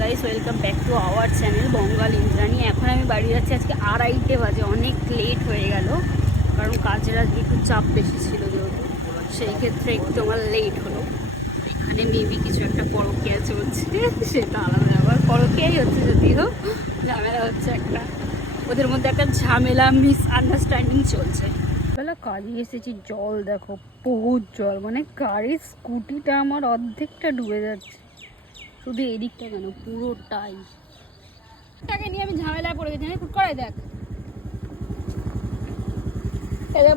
Guys welcome back to our channel Bangal Indrani. এখন আমি বাড়ি যাচ্ছি, আজকে 2:30 বাজে, অনেক লেট হয়ে গেল কারণ কাজের আজকে একটু চাপ বেশি ছিল, যেহেতু সেই ক্ষেত্রে একটু আমার লেট হলো। এখানে মেবি কিছু একটা পরকীয়া চলছে, সেটা আলাদা ব্যাপার, পরকীয়াই হচ্ছে, যদিও ঝামেলা হচ্ছে একটা, ওদের মধ্যে একটা ঝামেলা মিসআন্ডারস্ট্যান্ডিং চলছে। বেলা কাজে এসেছি, জল দেখো, বহুত জল, মানে গাড়ির স্কুটিটা আমার অর্ধেকটা ডুবে যাচ্ছে, শুধু এদিকটা কেন পুরোটাই। তাকে নিয়ে আমি ঝামেলায় পড়ে গেছি। ফুটকরাই দেখ,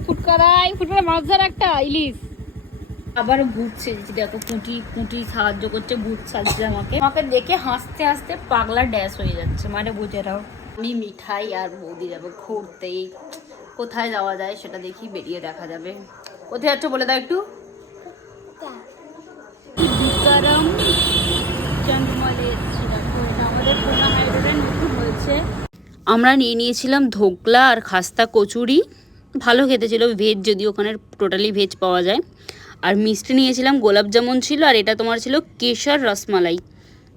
ফুটকরাই মাছ ধর একটা ইলিশ। আবার ভূত সেজেছি, দেখো পুঁটি সাহায্য করছে, ভূত সাজছে আমাকে দেখে হাসতে হাসতে পাগলা ড্যাশ হয়ে যাচ্ছে, মানে বুঝে নাও। আমি মিঠাই আর বৌদি যাবো ঘুরতে, কোথায় যাওয়া যায় সেটা দেখি, বেরিয়ে দেখা যাবে। কোথায় যাচ্ছ বলে দাও একটু। আমরা নিয়ে নিয়েছিলাম ধোকলা আর খাস্তা কচুরি, ভালো খেতে ছিল, ভেজ, যদি ওখানে টোটালি ভেজ পাওয়া যায়। আর মিষ্টি নিয়েছিলাম, গোলাপ জামুন ছিল, আর এটা তোমার ছিল কেশর রসমালাই।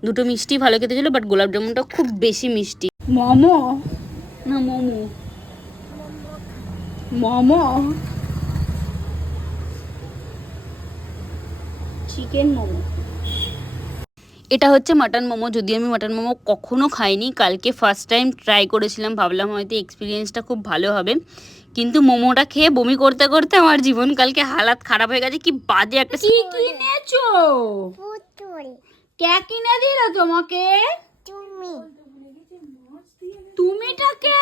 দুটো মিষ্টি ভালো খেতে ছিল, বাট গোলাপ জামুনটা খুব বেশি মিষ্টি। মোমো না মোমো, মোমো চিকেন মোমো। এটা হচ্ছে মাটন মোমো, যদি আমি মাটন মোমো কখনো খাইনি, কালকে ফার্স্ট টাইম ট্রাই করেছিলাম, ভাবলাম হয়তো এক্সপিরিয়েন্সটা খুব ভালো হবে, কিন্তু মোমোটা খেয়ে বমি করতে করতে আমার জীবন কালকে হালাত খারাপ হয়ে গেছে। কি বাজে একটা। কি কিনেছো? কে কিনে দিল তোমাকে? তুমিটাকে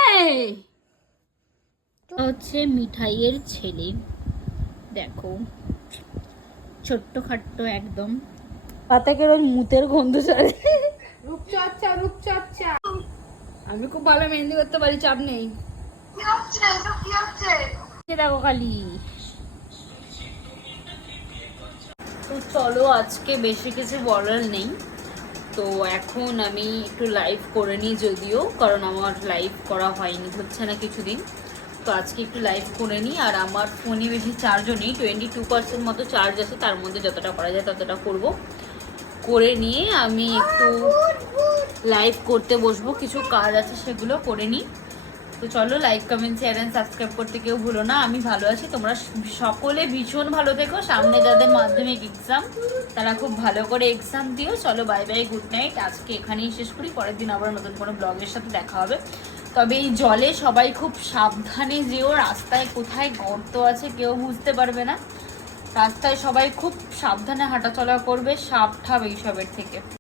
হচ্ছে মিঠাইয়ের ছেলে, দেখো ছোট্ট খাট্ট একদম, পাতাকে রোজ মুতের গন্ধ ছাড়ে। রূপচর্চা। আমি খুব ভালো মেহেন্দি করতে পারি, চাপ নেই। দেখো খালি। তো চলো, আজকে বেশি কিছু বলার নেই, তো এখন আমি একটু লাইভ করে নিই, যদিও কারণ আমার লাইভ করা হয়নি, হচ্ছে না কিছুদিন, তো আজকে একটু লাইভ করে নিই। আর আমার ফোনে বেশি চার্জও নেই, 22% মতো চার্জ আছে, তার মধ্যে যতটা করা যায় ততটা করব, করে নিয়ে আমি একটু লাইভ করতে বসবো, কিছু কাজ আছে সেগুলো করে নিই। তো চলো, like comment share and subscribe করতে কেউ ভুলো না। আমি ভালো আছি, তোমরা সকলে ভীষণ ভালো থেকো। সামনে যাদের মাধ্যমিক এক্সাম, তারা খুব ভালো করে এক্সাম দিও। চলো, বাই বাই, গুড নাইট। আজকে এখানেই শেষ করি, পরের দিন আবার নতুন কোনো ব্লগের সাথে দেখা হবে। তবে এই জলে সবাই খুব সাবধানে যেও, রাস্তায় কোথায় গর্ত আছে কেউ বুঝতে পারবে না, রাস্তায় সবাই খুব সাবধানে হাঁটাচলা করবে, সাপ ঠাপ এইসবের থেকে।